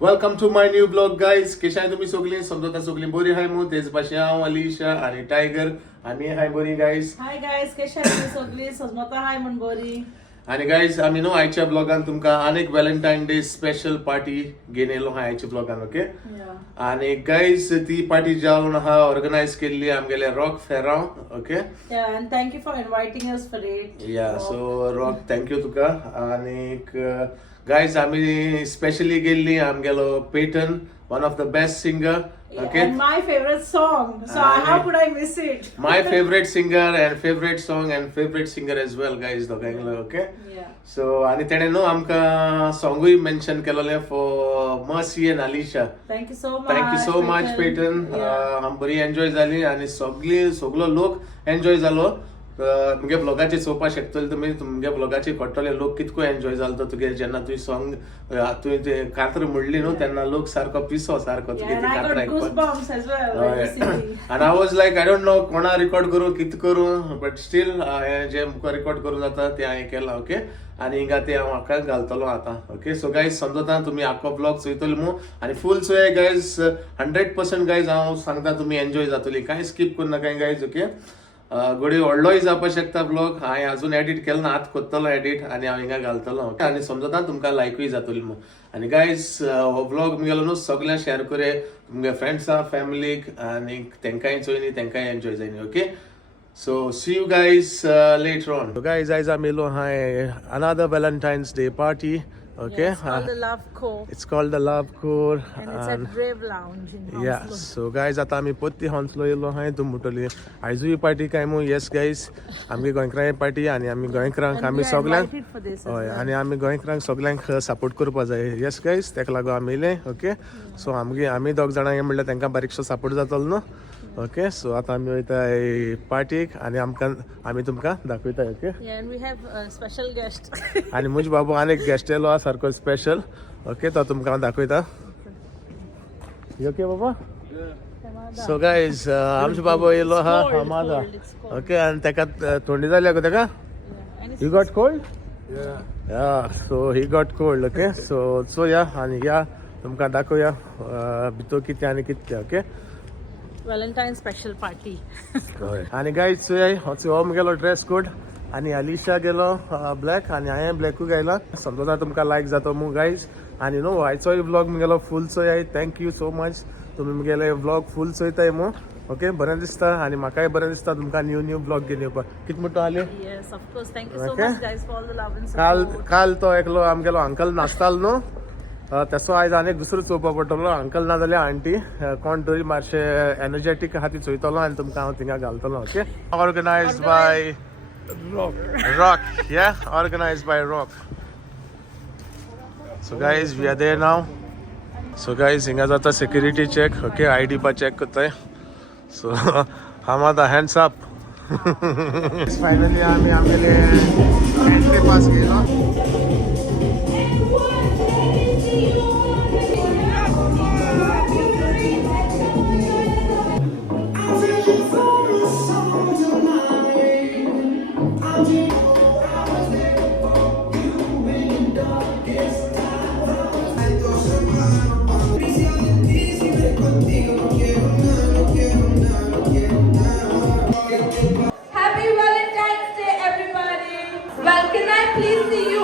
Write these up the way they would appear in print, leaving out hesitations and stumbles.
Welcome to my new blog guys. कशा आहे तुम्ही सगळी? समजता सगळी बरी हाय मू. तेच भाशेन हांव अलिशा आणि टायगर आम्ही हाय बरी गाइज. हाय गाइज, कशा आहे तुम्ही सगळी? समजता हाय म्हण बरी. आणि गाइज आम्ही नो आयच्या ब्लॉगान तुमका अनेक व्हॅलेंटाईन डे स्पेशल पार्टी घेऊन येलो हा आयच्या ब्लॉगान. ओके. आणि गाइज ती पार्टी जाऊन हा ऑर्गनाइज केली आमगेले Rock Ferrao. Okay. And thank you for inviting us for it. So Rock thank you तुका. आणि गाइज आम्ही स्पेशली गेल्ली आमगेलो पेटन, one of the best singer. Okay. And my favorite song. So how could I miss it? My favorite singer and favorite song and favorite singer as well, guys. दोघांगले. Okay. Yeah. So आणि तेणे नो आमका सॉंगूय mention केलोले for Mercy and Alisha. Thank you so much. Thank you so much, Payton. आम बरी enjoy जाली आणि सगळो लोक एन्जॉय जालो. तुमगे ब्लॉगाचे चोवपा शकतले तुमी. तुमगे ब्लॉगाचे कळटले लोक कितको एन्जॉय जालो तुगे जेन्ना तुवें सॉंग तुवें ते कांतर म्हणली न्हू तेन्ना लोक सारको पिसो सारको तुगे ती कांतर आयकपाक. आनी I was like I don't know कोणा रिकॉर्ड करूं कित करूं बट स्टील जे रिकॉर्ड करूं जाता ते हांवें केला. ओके. आणि हिंगा ते हांव म्हाका घालतलो आतां. ओके. सो गायज समजता तुमी आख्खो ब्लॉग चोयतले मू आनी फूल चोय गायज. 100% गायज हांव सांगता तुमी एन्जॉय जातली. कांय स्कीप करूं नाका गायज. ओके. गोडी व्हडलोय जावपा शकता ब्लॉग. हांवें अजून एडिट केलो ना, आतां कोत्तलो एडिट आनी हांव हिंगा घालतलो. आनी समजता तुमकां लायकूय जातली मू. आनी गायज हो ब्लॉग मुगेलो न्हू सगळ्यांक शेअर करे तुमगे फ्रेंड्सा फॅमिलीक आनी तेंकाय चोयनी तेंकाय एन्जॉय जायनी. Okay. So see you guys later on. So guys, I'm Elo. Hi, another Valentine's Day party. Okay. Yeah, it's called the Love Core. It's called the Love Core. And it's at Rave Lounge in Hounslow. Yeah. So guys, आता आम्ही पोत्ती हॉन्सलो yellow हाय तुम मुटली. आयजूय party काय मू. Yes guys. आमगे गोंयकारांक party आनी आमी गोंयकारांक आमी सगळ्यांक हय आनी आमी गोंयकारांक सगळ्यांक सपोर्ट करपा जाय. Yes guys. तेका लागून आमी येले. ओके. सो आमी दोग जाणां ये म्हणल्यार तेंकां बारीकसो सपोर्ट जातलो न्हू. ओके. सो आता आमी वयता पार्टीक आनी आमी तुमकां दाखयता. Okay. And we have a special guest. आनी मुज बाबू आनीक गेस्ट येलो आसा सारको स्पेशल. ओके. तो तुमकां हांव दाखयता. ओके बाबा. सो गायज आमचो बाबू येलो आहा हमादा. ओके. आनी तेका थंडी जाली गो तेका. You got cold? या. सो ही गॉट कोल्ड. ओके. सो या आनी या तुमकां दाखोवया भितर कितें आनी कितें. ओके. Valentine special party. आणि गाइज चोय हो गेलो ड्रेस कोड आणि अलिशा गेलो ब्लॅक आणि हांवें ब्लॅकू घायला. समजा तुमकां लायक जातो मू गाइज. आणि नो आयचोय ब्लॉग मुगेलो फूल चोय. Thank you so much. तुमी मुगेले ब्लॉग फूल चोयताय मू. ओके. बरें दिसता आणि म्हाकाय बरें दिसता तुमकां न्यू ब्लॉग घेवन येवपाक. कित म्हणटा आले? Yes, of course. Thank you so much guys for all the love and support. काल तो एकलो आमगेलो अंकल नाचतालो न्हू. तेसो आयज आनी दुसरो चोवपा पडटलो. अंकल ना जाल्यार आंटी कोण तरी मातशे एनर्जेटीक आहा ती चोयतलो आनी तुमकां हांव थिंगा घालतलो. Okay. Organised by Rock. Yeah. Organised by Rock. So guys we are there now. So guys हिंगा जाता सिक्युरिटी चेक. ओके. आयडी पा चेक करताय. सो हामादा हँड्स अप. फायनली आमी आमगेले एंट्री पास घेयलो. Happy Valentine's Day, everybody! Well, can I please see you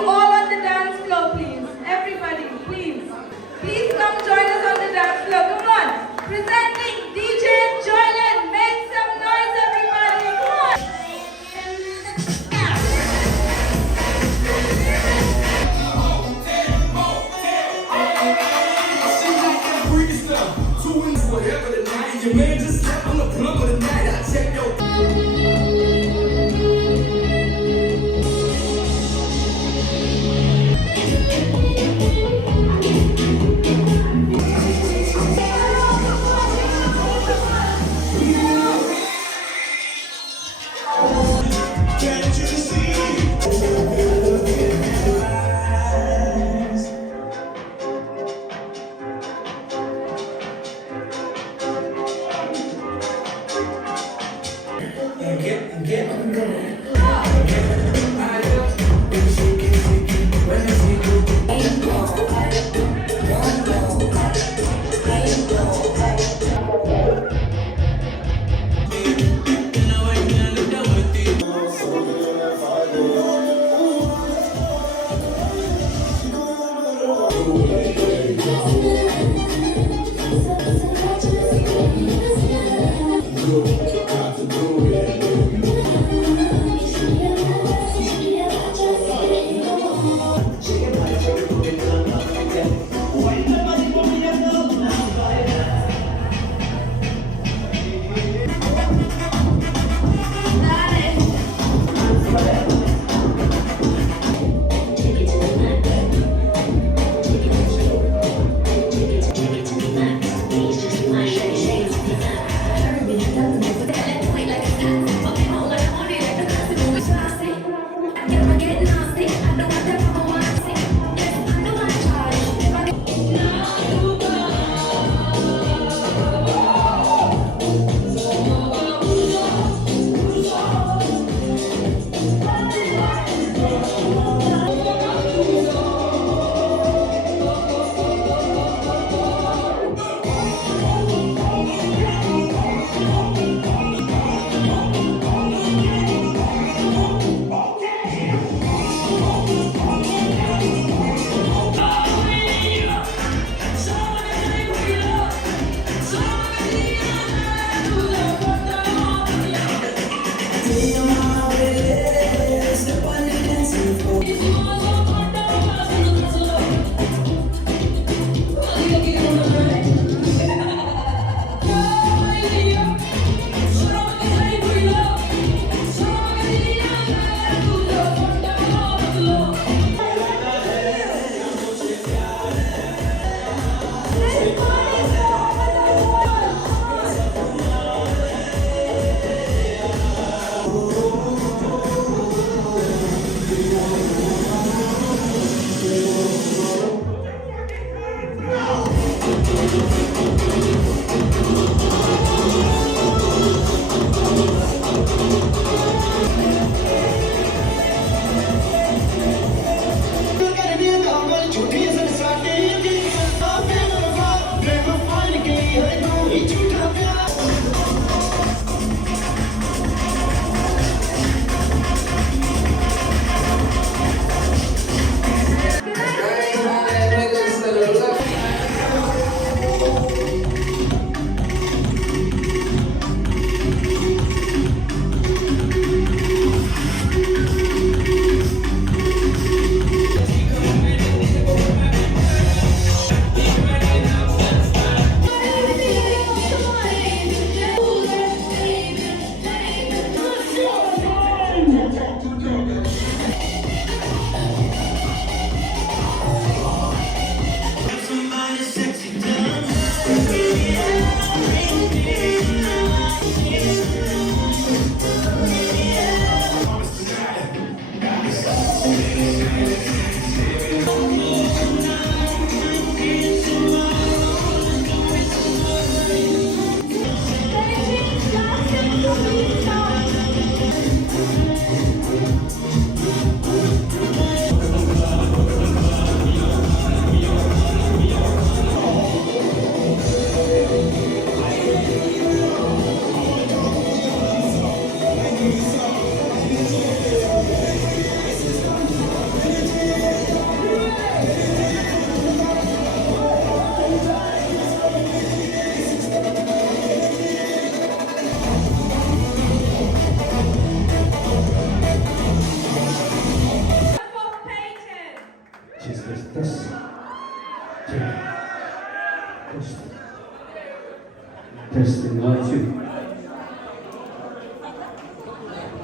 Testing 1 2.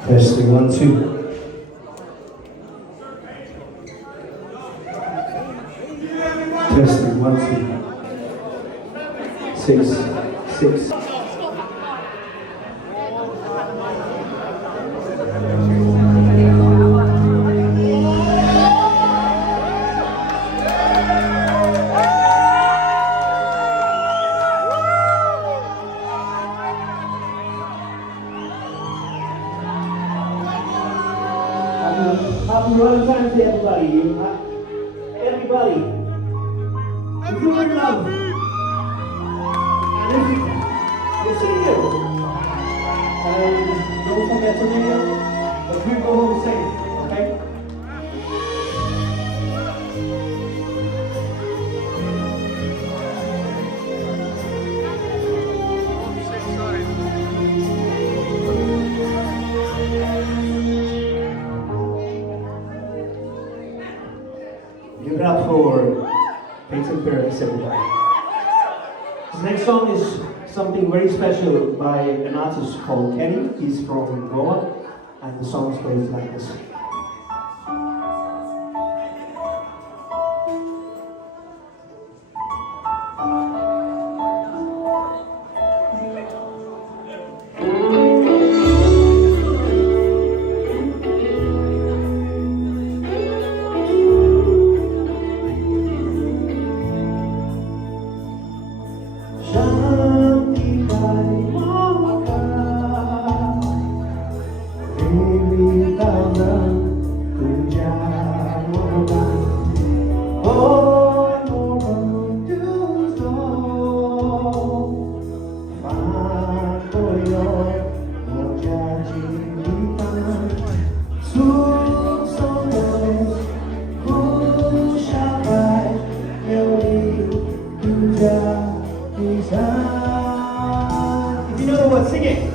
Testing 1 2. Testing 1 2. 6 6. Happy Valentines to everybody. Everybody. If you're in love, and if you see you, don't forget to kneel, but we go home safe, okay? Give it up for Payton Pires, everybody. This next song is something very special by an artist called Kenny. He's from Goa, and the song goes like this. If you know the words, sing it.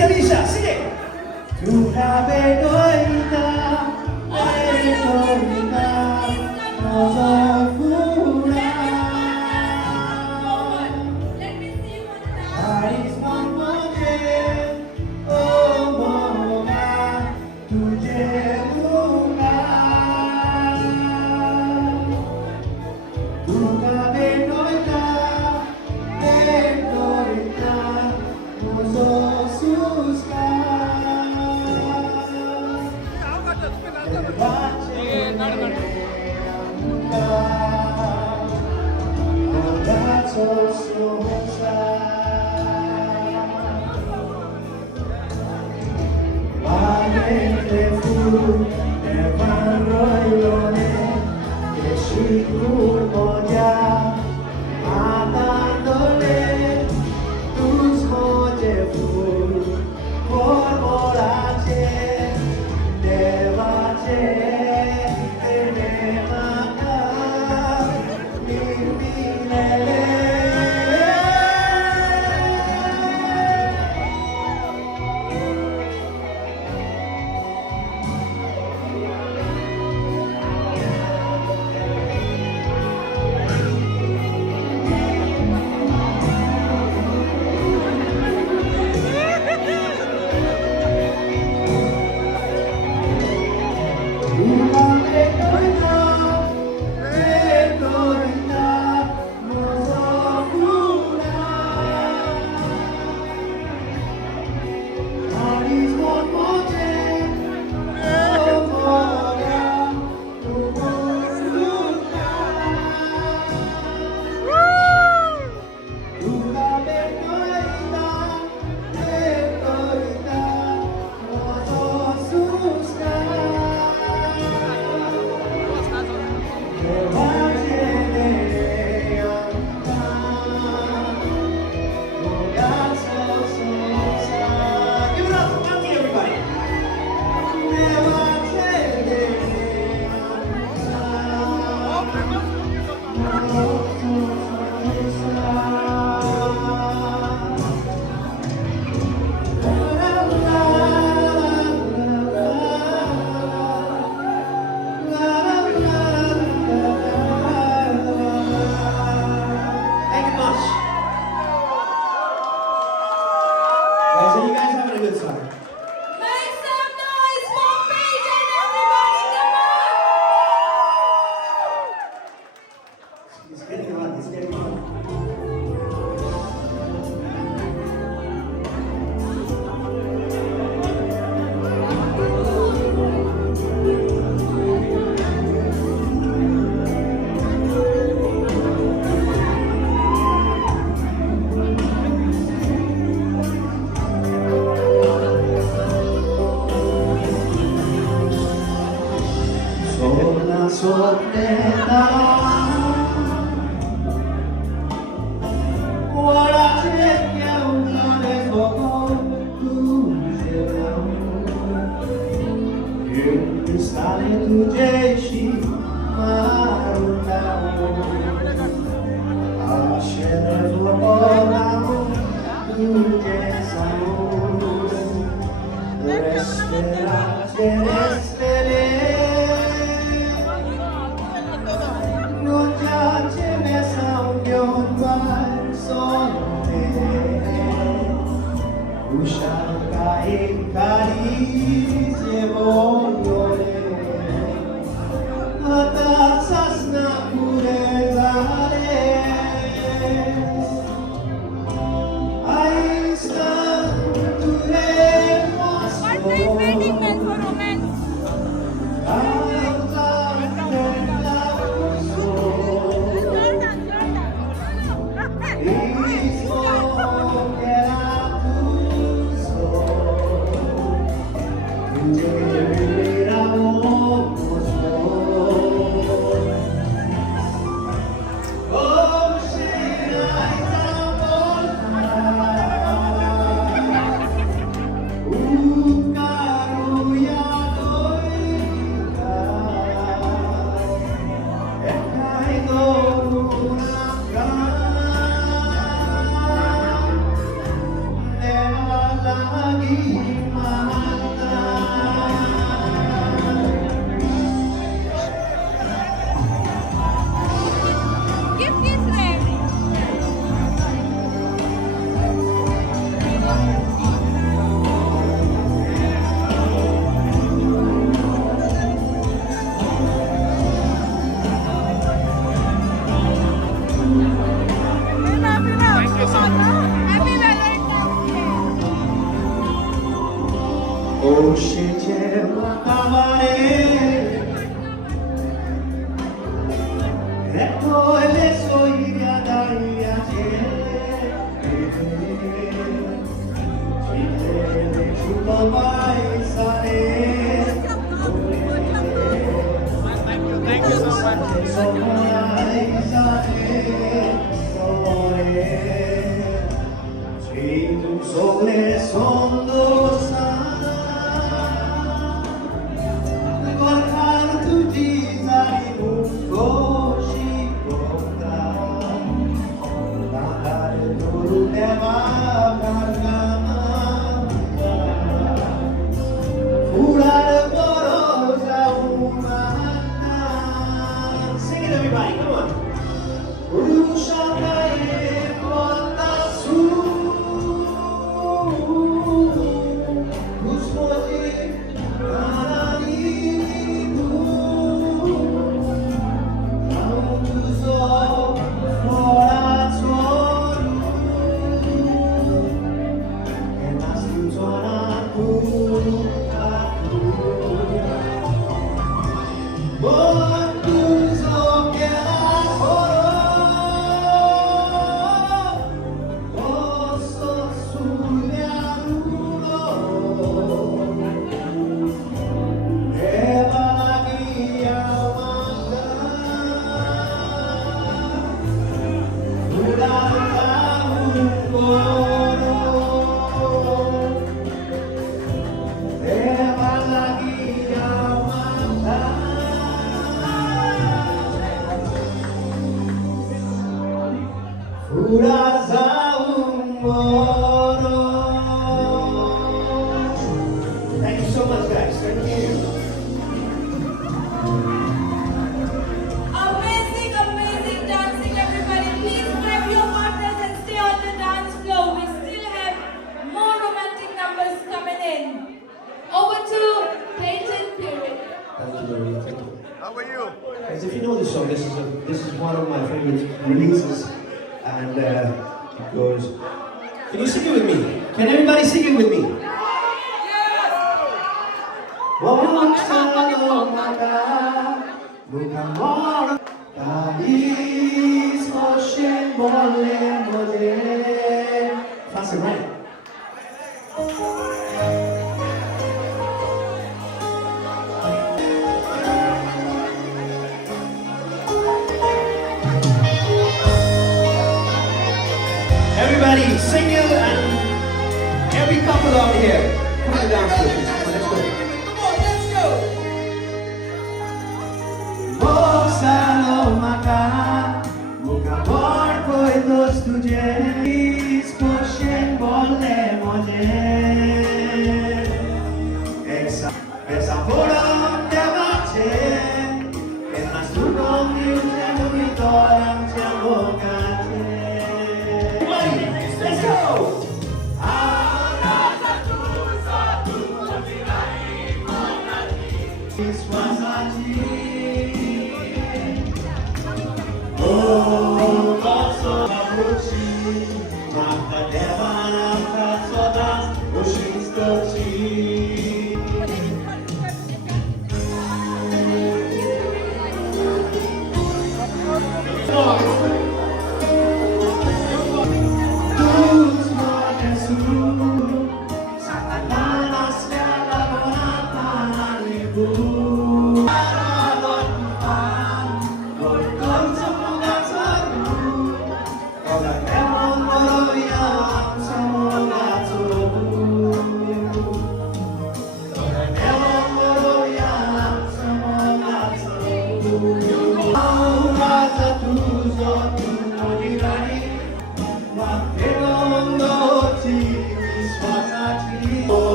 Alicia, sing it. uscite guardare e poi le soglie dai a te giù vai sale Thank you so much. Sole sono sa guardare tutti i sali così porta andare tu ne va curare morosa umana. Sing it everybody, come on. Rusciata e porta su Thank you so much, guys. Thank you. Amazing, amazing dancing, everybody. Please grab your partners and stay on the dance floor. We still have more romantic numbers coming in. Over to Payton Pires. Thank you, Maria. Thank you. How are you? As if you know this song, this is one of my favorite releases, and it goes. Can you sing it with me? Can everybody sing it with me? That's it, right? Everybody, sing it, and every couple out here, come on down to it. Let's go. Come on, let's go. Boxalo maka, muka porco e dos tuje, scosce bolle moje. Exa, pesa polo te bache, e nas tu con mi vitória te abogate. Let's go!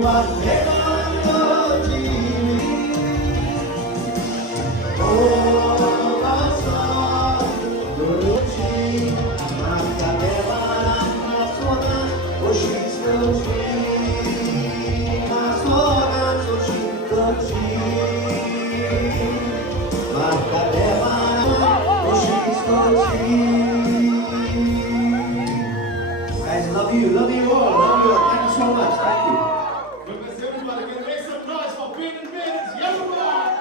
Guys, love you all, love you all. Thank you so much, thank you. Everybody can make some noise for Payton Pires. Yes, we are.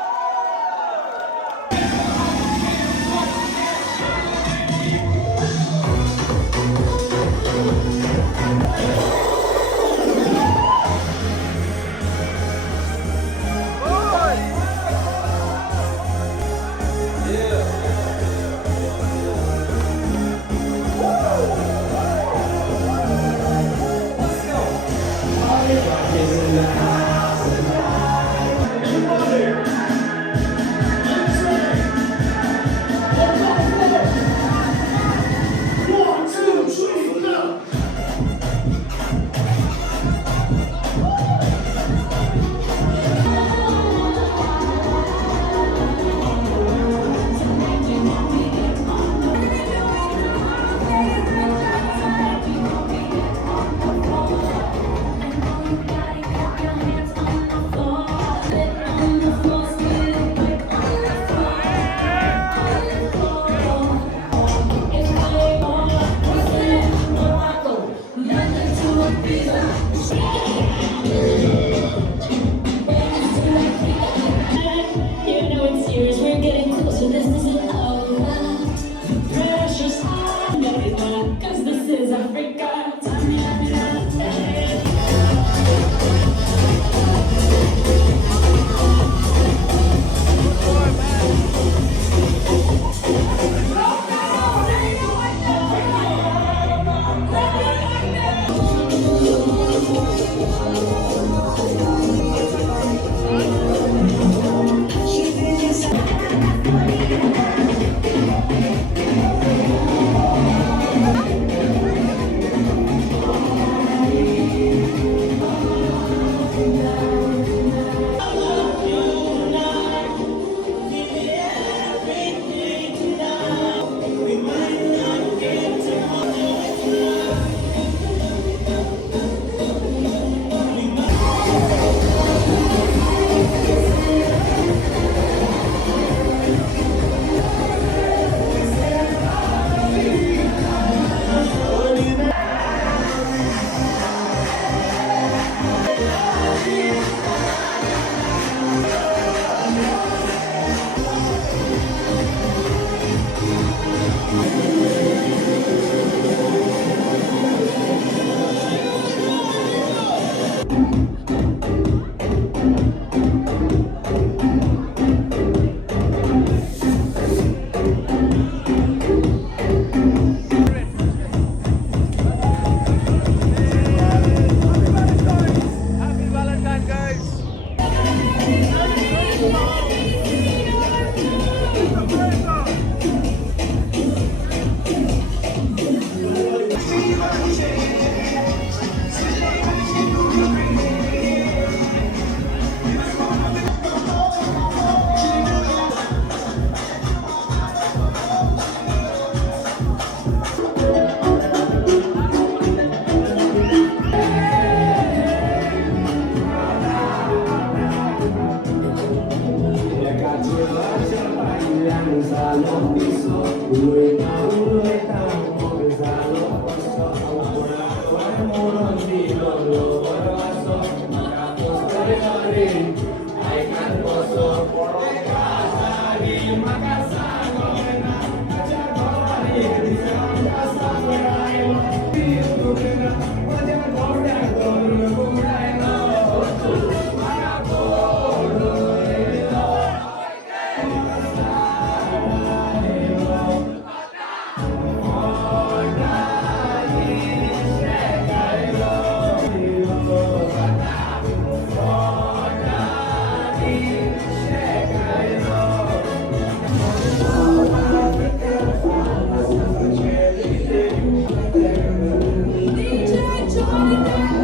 DJ Jonathan,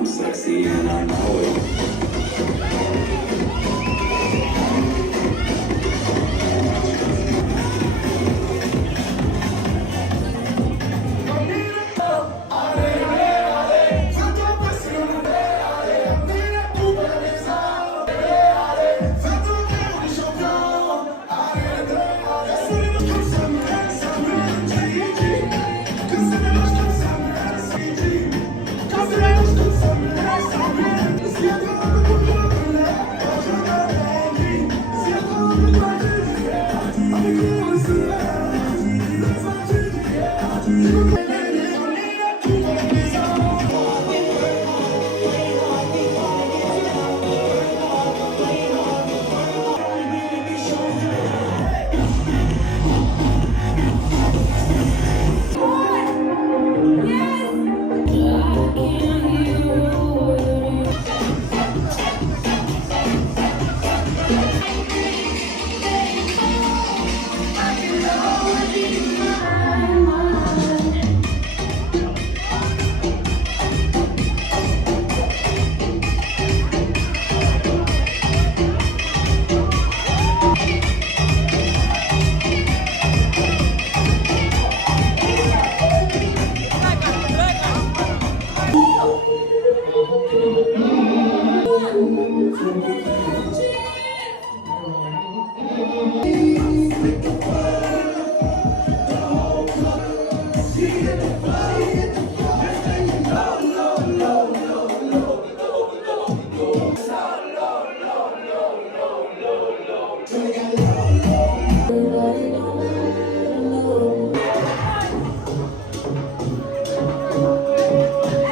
I'm sexy and I know it.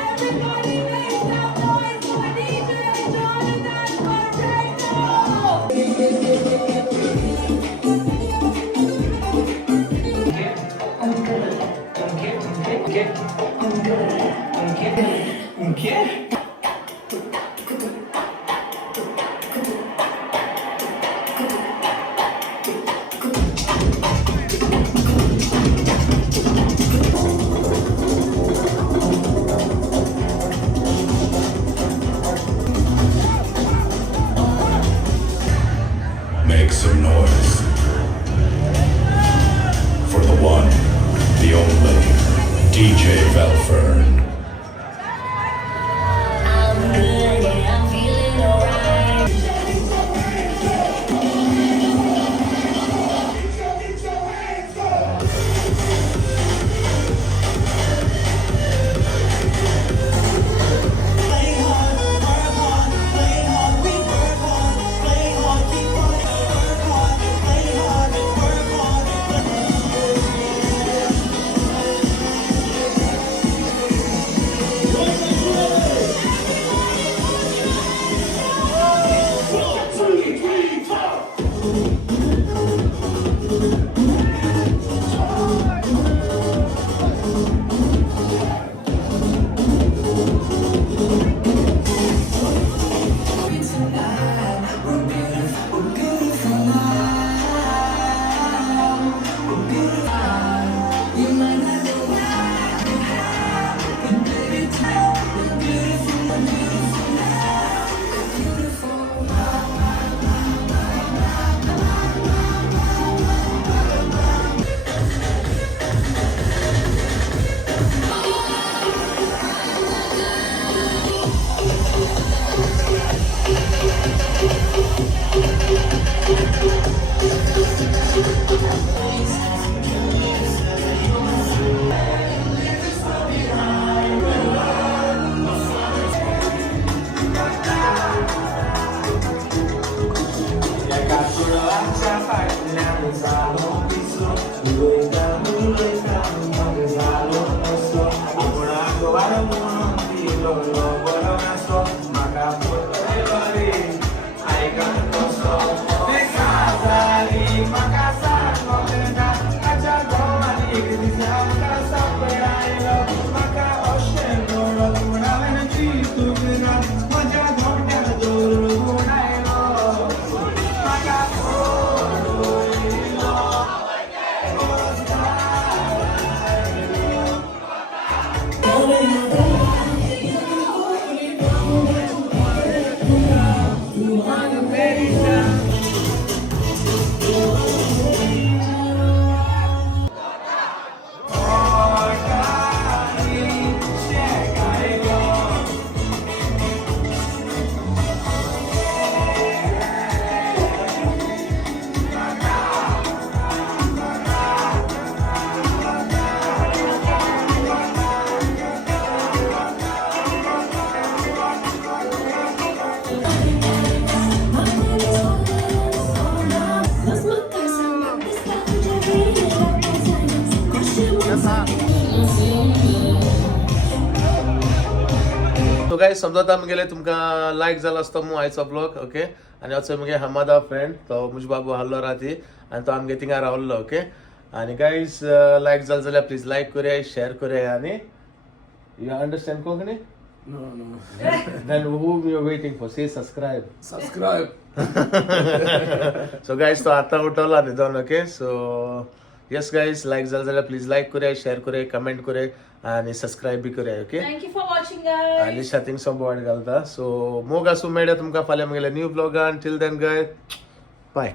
Everybody make some noise for DJ Jonathan Ferrao! Make some noise for the one, the only DJ Valfern. So guys समजा मुगेले तुमकां लायक जालो आसता मू आयचो blog okay आनी असो मुगे Hamada friend तो मुज बाबू हाल्लो राती आनी तो आमगे थिंगा रावल्लो ओके आनी गाइस लायक जालो जाल्यार प्लीज लायक करे शेअर करे आनी you understand Konkani then who you waiting for say subscribe so guys तो आता उठवला न्ही ओके सो yes guys लायक जालो जाल्यार प्लीज लायक करे शेअर करे कमेंट करे आनी सबस्क्राईब बी करे okay Thank you for watching, guys. आनी शातींग सो बोवाड घालता सो मोग आसूं मेळ्या तुमकां फाल्यां मुगेल्या न्यू ब्लॉगान टिल देन गाय बाय